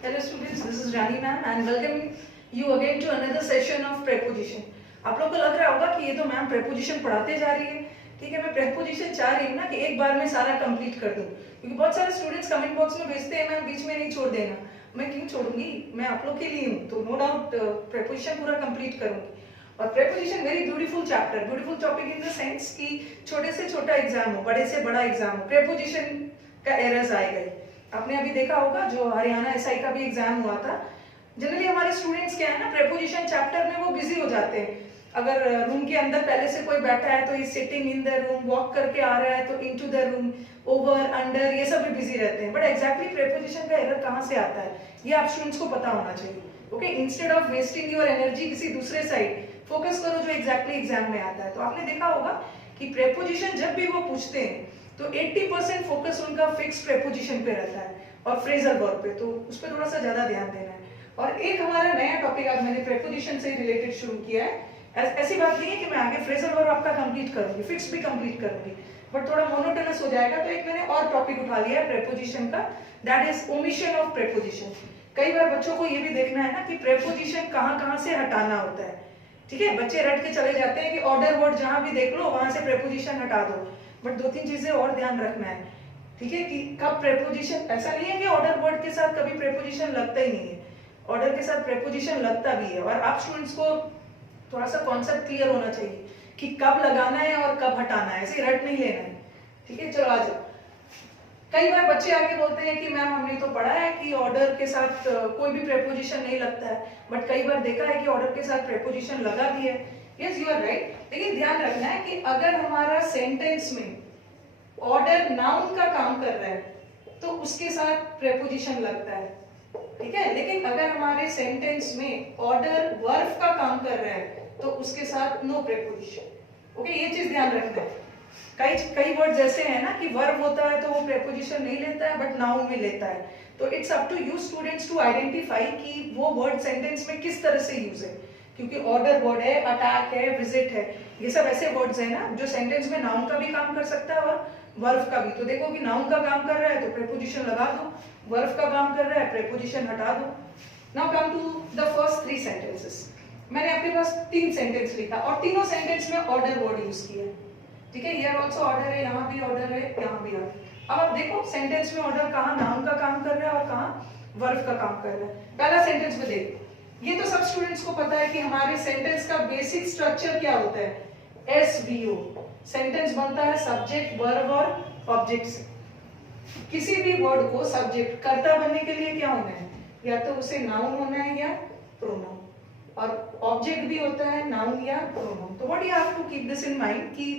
Hello students, this is Rani ma'am and welcome you again to another session of preposition. आप लोग को लग रहा होगा कि ये तो मैम preposition पढ़ाते जा रही है, ठीक है। मैं preposition चाह रही हूँ ना कि एक बार में सारा कंप्लीट कर दूँ, क्योंकि बहुत सारे स्टूडेंट्स कमेंट बॉक्स में भेजते हैं मैम बीच में नहीं छोड़ देना। मैं क्यों छोड़ूंगी, मैं आप लोग के लिए हूँ, तो नो डाउट preposition पूरा कंप्लीट करूँगी। और preposition very beautiful chapter, beautiful topic in the sense कि छोटे से छोटा एग्जाम हो, बड़े से बड़ा एग्जाम हो, preposition का एरर्स आएगा ही। आपने अभी देखा होगा जो हरियाणा एसआई का भी एग्जाम हुआ था। जनरली हमारे स्टूडेंट्स क्या है ना, प्रेपोजिशन चैप्टर में वो बिजी हो जाते हैं। अगर रूम के अंदर पहले से कोई बैठा है तो is sitting in the room, walk करके आ रहा है तो into the room, over, under, ये सब भी बिजी रहते हैं। बट एग्जैक्टली प्रेपोजिशन का एरर कहाँ से आता है ये आप स्टूडेंट्स को पता होना चाहिए। Okay, instead of wasting your energy किसी दूसरे साइड, फोकस करो जो एग्जैक्टली एग्जाम में आता है। तो आपने देखा होगा कि प्रेपोजिशन जब भी वो पूछते हैं तो 80% फोकस उनका फिक्स प्रेपोजिशन पे रहता है और फ्रेजल वर्ब पे, तो उस पर थोड़ा सा ज्यादा ध्यान देना है। और एक हमारा नया टॉपिक आज मैंने प्रेपोजिशन से रिलेटेड शुरू किया है। ऐसी बात नहीं है कि मैं आगे फ्रेजल वर्ब आपका कंप्लीट करूंगी, फिक्स भी कंप्लीट करूंगी, बट थोड़ा मोनोटोनस हो जाएगा, तो एक मैंने और टॉपिक उठा लिया है प्रेपोजिशन का, that is omission of preposition. कई बार बच्चों को ये भी देखना है ना कि प्रेपोजिशन कहाँ से हटाना होता है, ठीक है। बच्चे रट के चले जाते हैं कि ऑर्डर वर्ड जहां भी देख लो वहां से प्रेपोजिशन हटा दो, बट दो तीन चीजें और ध्यान रखना है, ठीक है, कि कब प्रेपोजिशन, ऐसा नहीं है कि ऑर्डर वर्ड के साथ कभी प्रेपोजिशन लगता ही नहीं है, ऑर्डर के साथ प्रेपोजिशन लगता भी है। और आप स्टूडेंट्स को थोड़ा सा कॉन्सेप्ट क्लियर होना चाहिए कि कब लगाना है और कब हटाना है, ऐसे रट नहीं लेना है, ठीक है। चलो आ जाओ। कई बार बच्चे आके बोलते हैं कि मैम हमने तो पढ़ा है कि ऑर्डर के साथ कोई भी प्रेपोजिशन नहीं लगता है, बट कई बार देखा है कि ऑर्डर के साथ प्रेपोजिशन लगा भी है। यस, यू आर राइट, लेकिन ध्यान रखना है कि अगर हमारा सेंटेंस में ऑर्डर नाउन का काम कर रहा है तो उसके साथ प्रेपोजिशन लगता है, ठीक है। लेकिन अगर हमारे सेंटेंस में ऑर्डर वर्ब का काम कर रहा है तो उसके साथ नो प्रेपोजिशन। ओके, ये चीज ध्यान रखना है। कई वर्ड्स ऐसे हैं ना कि वर्ब होता है तो वो प्रेपोजिशन नहीं लेता है बट नाउन में लेता है, तो it's up to you students to identify कि वो वर्ड सेंटेंस में किस तरह से यूज है, क्योंकि ऑर्डर वर्ड है, अटैक है, विजिट है, ये सब ऐसे वर्ड्स हैं ना जो सेंटेंस में नाउन का भी काम कर सकता है और वर्ब का भी। तो देखो कि नाउन का काम कर रहा है तो प्रेपोजिशन लगा दो, वर्ब का काम कर रहा है प्रेपोजिशन हटा दो। Now come to the first 3 sentences. मैंने आपके पास 3 सेंटेंस लिखा और तीनों सेंटेंस में ऑर्डर वर्ड यूज किया, ठीक है। हियर आल्सो ऑर्डर है, यहाँ भी ऑर्डर है, यहाँ भी ऑर्डर। अब आप देखो सेंटेंस में ऑर्डर कहाँ नाउन का काम कर रहा है और कहाँ वर्ब का काम कर रहा है। पहला सेंटेंस में देखो, ये तो सब स्टूडेंट्स को पता है कि हमारे सेंटेंस का बेसिक स्ट्रक्चर क्या होता है, एसवीओ। सेंटेंस बनता है सब्जेक्ट, वर्ब और ऑब्जेक्ट से। किसी भी वर्ड को सब्जेक्ट कर्ता बनने के लिए क्या होना है, या तो उसे नाउन होना है या प्रोनाउन, और ऑब्जेक्ट भी होता है नाउन या प्रोनाउन। तो what you have to keep this in mind कि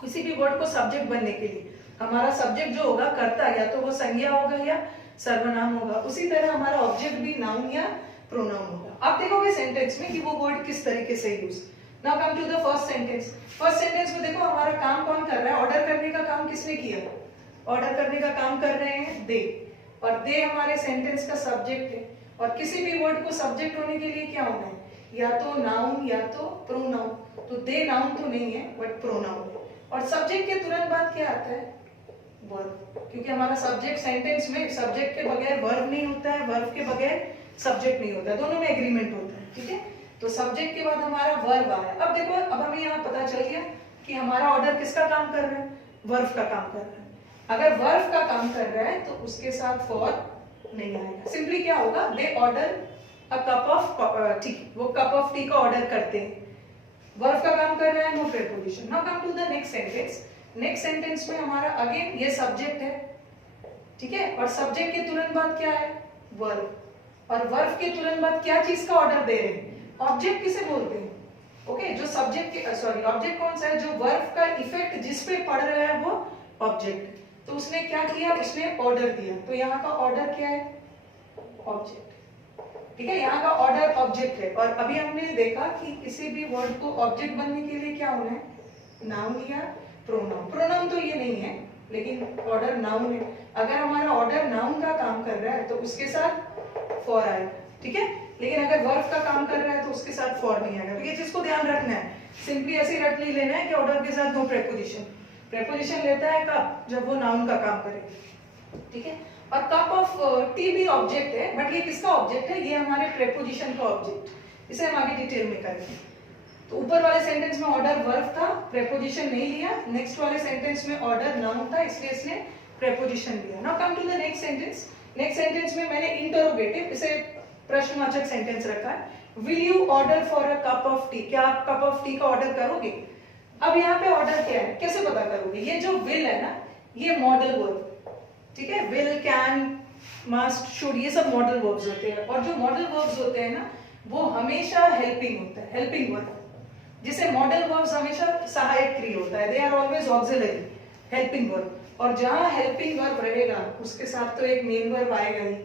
किसी भी वर्ड को सब्जेक्ट बनने के लिए हमारा सब्जेक्ट जो होगा कर्ता, या तो वो संज्ञा होगा या सर्वनाम होगा, उसी तरह हमारा ऑब्जेक्ट भी नाउन या प्रोनाउन होगा। आप देखोगे सेंटेंस में कि वो वर्ड किस तरीके से use. Now come to the first sentence. First sentence में देखो हमारा काम कौन कर रहा है, ऑर्डर करने का काम किसने किया, ऑर्डर करने का काम कर रहे हैं दे, और दे हमारे सेंटेंस का सब्जेक्ट है। और किसी भी वर्ड को सब्जेक्ट होने के लिए क्या होना है, या तो नाउन या तो प्रोनाउन। तो दे नाउन तो नहीं है बट प्रोनाउन है। और सब्जेक्ट के तुरंत बाद क्या आता है, वर्ब, क्योंकि हमारा सब्जेक्ट सेंटेंस में सब्जेक्ट के बगैर वर्ब नहीं होता है, वर्ब के बगैर सब्जेक्ट नहीं होता है, दोनों में एग्रीमेंट होता है, ठीक है। तो सब्जेक्ट के बाद हमारा वर्ब आया। अब देखो, अब हमें यहाँ पता चल गया कि हमारा ऑर्डर किसका काम कर रहा है, वर्ब का काम कर रहा है। अगर वर्ब का काम कर रहा है तो उसके साथ फॉर नहीं आएगा। सिंपली क्या होगा, they order a cup of tea, वो कप ऑफ टी का ऑर्डर करते हैं, वर्ब का काम कर रहा है, no preposition. Now come to the next sentence. Next sentence में हमारा अगेन ये सब्जेक्ट है, ठीक है, और सब्जेक्ट के तुरंत बाद क्या है, वर्ब, और वर्ब के तुरंत बाद क्या चीज का ऑर्डर दे रहे हैं, ऑब्जेक्ट किसे बोलते हैं, ओके, जो सब्जेक्ट के सॉरी ऑब्जेक्ट कौन सा है, जो वर्ब का इफेक्ट जिस पे पड़ रहा है वो ऑब्जेक्ट। तो उसने क्या किया, उसने ऑर्डर दिया, तो यहाँ का ऑर्डर क्या है, ऑब्जेक्ट, ठीक है, यहाँ का ऑर्डर ऑब्जेक्ट है। और अभी हमने देखा कि किसी भी वर्ड को ऑब्जेक्ट बनने के लिए क्या होना है, नाउन या प्रोनाउन। प्रोनाउन तो ये नहीं है लेकिन ऑर्डर नाउन है। अगर हमारा ऑर्डर नाउन का काम कर रहा है तो उसके साथ फॉर आएगा, ठीक है, लेकिन अगर वर्ब का काम कर रहा है तो उसके साथ फॉर नहीं आएगा। तो ये चीज को ध्यान रखना है, सिंपली ऐसे रट नहीं लेना है कि ऑर्डर के साथ नो प्रेपोजिशन। प्रेपोजिशन लेता है कब, जब वो नाउन का काम करे, ठीक है। और कप ऑफ टी भी ऑब्जेक्ट है, बट ये किसका ऑब्जेक्ट है? ये हमारे प्रेपोजिशन का ऑब्जेक्ट। इसे हम आगे डिटेल में करेंगे। तो ऊपर वाले सेंटेंस में ऑर्डर वर्ब था, प्रेपोजिशन नहीं लिया। नेक्स्ट वाले सेंटेंस में ऑर्डर नाउन था, इसलिए इसने प्रेपोजिशन लिया। Now come to the next sentence. Next sentence में मैंने इंटरोगेटिव, इसे प्रश्नवाचक सेंटेंस रखा है। Will you order for a cup of tea? क्या आप कप ऑफ टी का ऑर्डर करोगे? अब यहाँ पे ऑर्डर क्या है, कैसे पता करोगे? ये जो विल है ना, ये मॉडल वर्ब, ठीक है। विल, कैन, मस्ट, शुड, ये सब मॉडल वर्ब्स होते हैं। और जो मॉडल वर्ब्स होते हैं ना, वो हमेशा हेल्पिंग होता है, हेल्पिंग वर्ब। जिसे मॉडल वर्ब्स हमेशा सहायक क्रिया होता है, they are always auxiliary, helping verb. और जहां हेल्पिंग वर्ब रहेगा उसके साथ तो एक मेन वर्ब आएगा ही।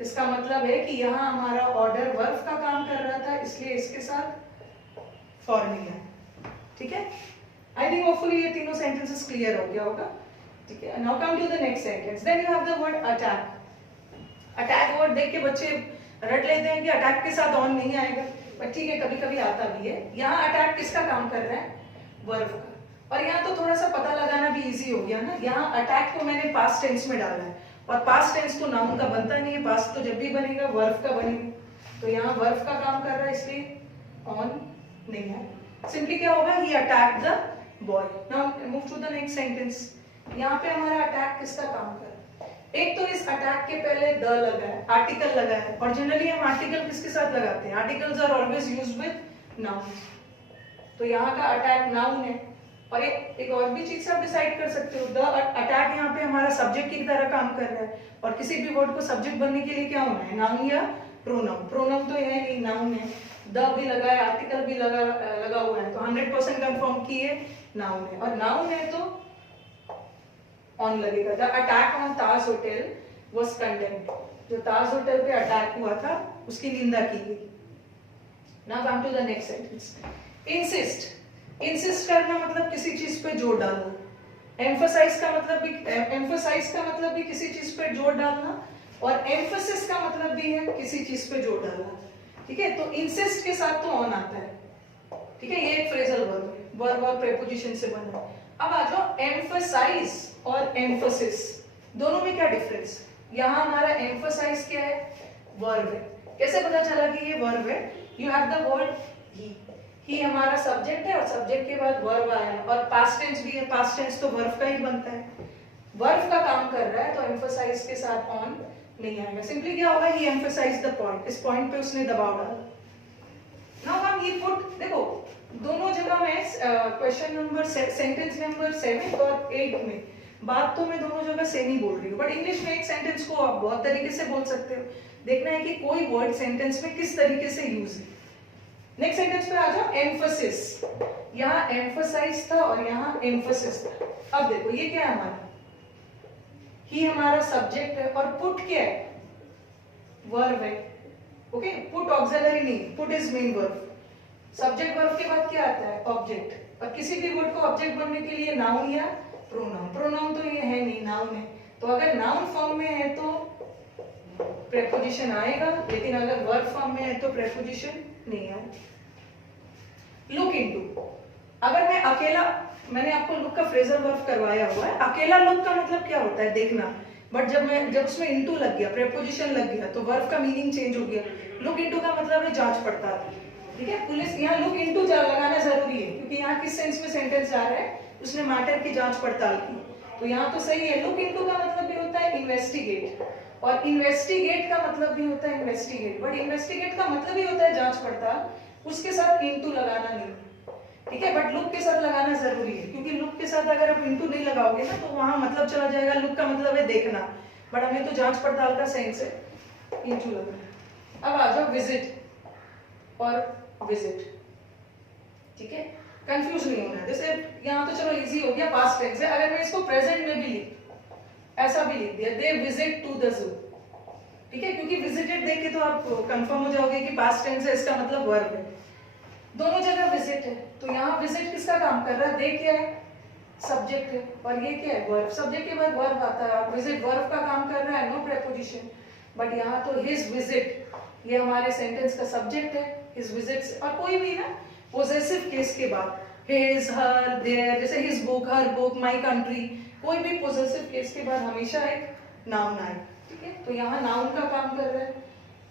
इसका मतलब है कि यहाँ हमारा ऑर्डर वर्ब का काम कर रहा था, इसलिए इसके साथ फॉर नहीं है, ठीक है। आई थिंक होपफुली ये तीनों सेंटेंसेस क्लियर हो गया होगा, ठीक है। Now come to the next sentence. Then you have the word attack. Attack word देख के बच्चे रट लेते हैं कि अटैक के साथ ऑन नहीं आएगा, बट ठीक है, कभी कभी आता भी है। यहाँ अटैक किसका काम कर रहा है? वर्ब का। और यहाँ तो थोड़ा सा पता लगाना भी इजी हो गया ना। यहाँ अटैक को मैंने पास्ट टेंस में डाला है, और पास्ट टेंस तो नाउन का बनता नहीं है, पास्ट तो जब भी बनेगा वर्ब का बनेगा। तो यहाँ वर्ब का काम कर रहा है, इसलिए ऑन नहीं है। सिंपली क्या होगा? He attack the boy. Now move to the next sentence. यहाँ पे हमारा अटैक किसका काम कर रहा है? एक तो इस अटैक के पहले द लगा है, आर्टिकल लगा है, और जनरली हम आर्टिकल किसके साथ लगाते हैं? Articles are always used with noun. तो यहाँ का अटैक नाउन है। और एक और भी चीज से आप डिसाइड कर सकते हो, द अटैक यहाँ पे हमारा सब्जेक्ट की तरह काम कर रहा है। और किसी भी वर्ड को सब्जेक्ट बनने के लिए क्या होना है? नाउन या प्रोनाउन। प्रोनाउन तो है नहीं, नाउन है। द भी लगा है, आर्टिकल भी लगा हुआ है, तो 100% कंफर्म की है नाउन है। और नाउन है तो ऑन लगेगा। The attack on Taj hotel was condemned. जो ताज होटल पे अटैक हुआ था उसकी निंदा की गई। Now come to the next sentence. Insist. Insist करना मतलब किसी चीज पे जोर डालना। एम्फसाइज का मतलब भी किसी चीज पे जोर डालना, और एम्फसिस का मतलब भी है किसी चीज पे जोर डालना, ठीक है। तो इंसिस्ट के साथ तो ऑन आता है, ठीक है। ये एक फ्रेजल वर्ब है, वर्ब और प्रेपोजिशन से बना है। अब आ जाओ एम्फसाइज और एम्फसिस, दोनों में क्या डिफरेंस? यहाँ हमारा एम्फसाइज क्या है? वर्ब है। कैसे पता चला कि ये वर्ब है? यू हैव द वर्ड ही। ही हमारा सब्जेक्ट है, और सब्जेक्ट के बाद वर्ब आया है, और पास्ट टेंस भी है। पास्ट टेंस तो वर्ब का ही बनता है, वर्ब का काम कर रहा है, तो एम्फसाइज के साथ ऑन नहीं आएगा। सिंपली क्या होगा? ही एम्फसाइज द पॉइंट। इस पॉइंट पे उसने दबाव डाला। नाउ हम ही पुट, देखो दोनों जगह में क्वेश्चन नंबर सेंटेंस नंबर 7 और 8 में बात तो मैं दोनों जगह सेम ही बोल रही हूँ, बट इंग्लिश में एक सेंटेंस को आप बहुत तरीके से बोल सकते हो। देखना है कि कोई वर्ड सेंटेंस में किस तरीके से यूज है। नेक्स्ट सेंटेंस पे आ जाओ, एम्फसिस। यहाँ एम्फसाइज था और यहाँ एम्फसिस था। अब देखो ये क्या है हमारा? ही हमारा सब्जेक्ट है, और पुट क्या है? वर्ब है, ओके। पुट ऑक्सिलरी नहीं, put is main verb. Subject verb के बाद क्या आता है? ऑब्जेक्ट। और किसी भी वर्ड को ऑब्जेक्ट बनने के लिए नाउन या प्रोनाउन। प्रोनाउन तो ये है नहीं, नाउन है। तो अगर नाउन फॉर्म में है तो प्रेपोजिशन आएगा, लेकिन अगर वर्ब फॉर्म में है तो प्रेपोजिशन नहीं आएगा। Look into. अगर मैं अकेला, मैंने आपको लुक का फ्रेजल वर्ब करवाया हुआ है। अकेला लुक का मतलब क्या होता है? देखना। बट जब उसमें इनटू लग गया, प्रेपोजिशन लग गया, तो वर्ब का मीनिंग चेंज हो गया। लुक इनटू का मतलब है जांच पड़ताल, ठीक है। पुलिस, यहाँ लुक इनटू लगाना जरूरी है, क्योंकि यहाँ किस सेंस में सेंटेंस जा रहा है? उसने मैटर की जांच पड़ताल की, तो यहाँ तो सही है। लुक इनटू का मतलब भी होता है इन्वेस्टिगेट, और इन्वेस्टिगेट का मतलब भी होता है इन्वेस्टिगेट, बट इन्वेस्टिगेट का मतलब ही होता है जांच पड़ताल। उसके साथ इनटू लगाना नहीं, ठीक है। बट लुक के साथ लगाना जरूरी है, क्योंकि लुक के साथ अगर आप इनटू नहीं लगाओगे ना, तो वहां मतलब चला जाएगा। लुक का मतलब है देखना, बट हमें तो जांच पड़ताल का सेंस है, इनटू लगाना। अब आ जाओ विजिट और विजिट, ठीक है। कंफ्यूज नहीं होना है। जैसे यहाँ तो चलो इजी हो गया, पास्ट टेंस है। अगर मैं इसको प्रेजेंट में भी ऐसा भी लिख दिया, they visit to the zoo, ठीक है, क्योंकि विजिटेड देख के तो आप कंफर्म हो जाओगे कि पास्ट टेंस है, इसका मतलब वर्ब है। दोनों जगह विजिट है, तो यहाँ विजिट किसका काम कर रहा है? दे क्या है? सब्जेक्ट है, और ये क्या है? वर्ब। सब्जेक्ट के बाद वर्ब आता है, विजिट वर्ब का काम कर रहा है, नो प्रेपोजिशन। बट यहाँ तो हिज विजिट, ये हमारे सेंटेंस का सब्जेक्ट है, हिज विजिट्स। और कोई भी ना पोजेसिव केस के बाद, हिज, हर, देयर, जैसे his book, her book, my country, कोई भी पोजेसिव केस के बाद हमेशा एक नाउन आए, ठीक है। तो यहाँ नाउन का काम कर रहा है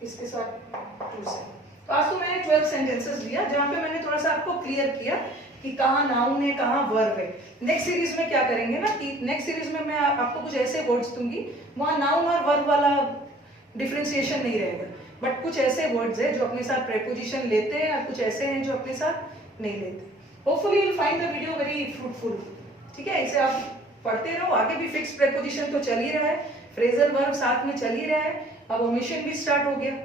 इसके साथ टू से। तो आज तो मैंने 12 सेंटेंसेस लिया जहाँ पे मैंने थोड़ा सा आपको क्लियर किया कि कहाँ नाउन है कहाँ वर्ब है। नेक्स्ट सीरीज में क्या करेंगे ना कि नेक्स्ट सीरीज में मैं आपको कुछ ऐसे वर्ड्स दूंगी वहाँ नाउन और वर्ब वाला डिफ्रेंसिएशन नहीं रहेगा, बट कुछ ऐसे वर्ड्स है जो अपने साथ प्रेपोजिशन लेते हैं और कुछ ऐसे हैं जो अपने साथ नहीं लेते। Hopefully you will find the video very fruitful, ठीक है। इसे आप पढ़ते रहो, आगे भी फिक्स प्रेपोजिशन तो चल ही रहा है, फ्रेजल वर्ब साथ में चल ही रहा है, अब ओमिशन भी स्टार्ट हो गया,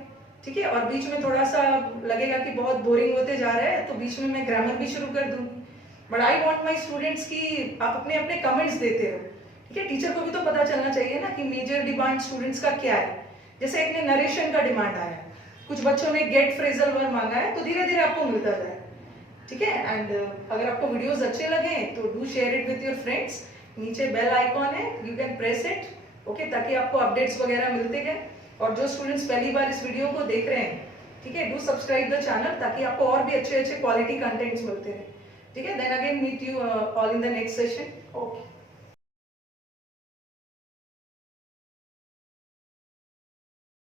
ठीक है। और बीच में थोड़ा सा लगेगा कि बहुत बोरिंग होते जा रहा है तो बीच में मैं ग्रामर भी शुरू कर दूंगी, but I want my students की आप अपने अपने कमेंट्स देते रहो, ठीक है। टीचर को भी तो पता चलना चाहिए ना कि मेजर डिमांड स्टूडेंट्स का क्या है। जैसे एक ने नरेशन का डिमांड आया, कुछ बच्चों ने गेट फ्रेजल वर्ब मांगा है, तो धीरे धीरे आपको मिलता जाए, ठीक है। एंड अगर आपको वीडियोस अच्छे लगे तो do share it with your friends, नीचे बेल आइकॉन है, you can press it, okay, ताकि आपको अपडेट्स वगैरह मिलते गए। और जो स्टूडेंट्स पहली बार इस वीडियो को देख रहे हैं, ठीक है, डू सब्सक्राइब द चैनल ताकि आपको और भी अच्छे अच्छे क्वालिटी कंटेंट्स मिलते रहे, ठीक है। Then again meet you all in the next session, okay.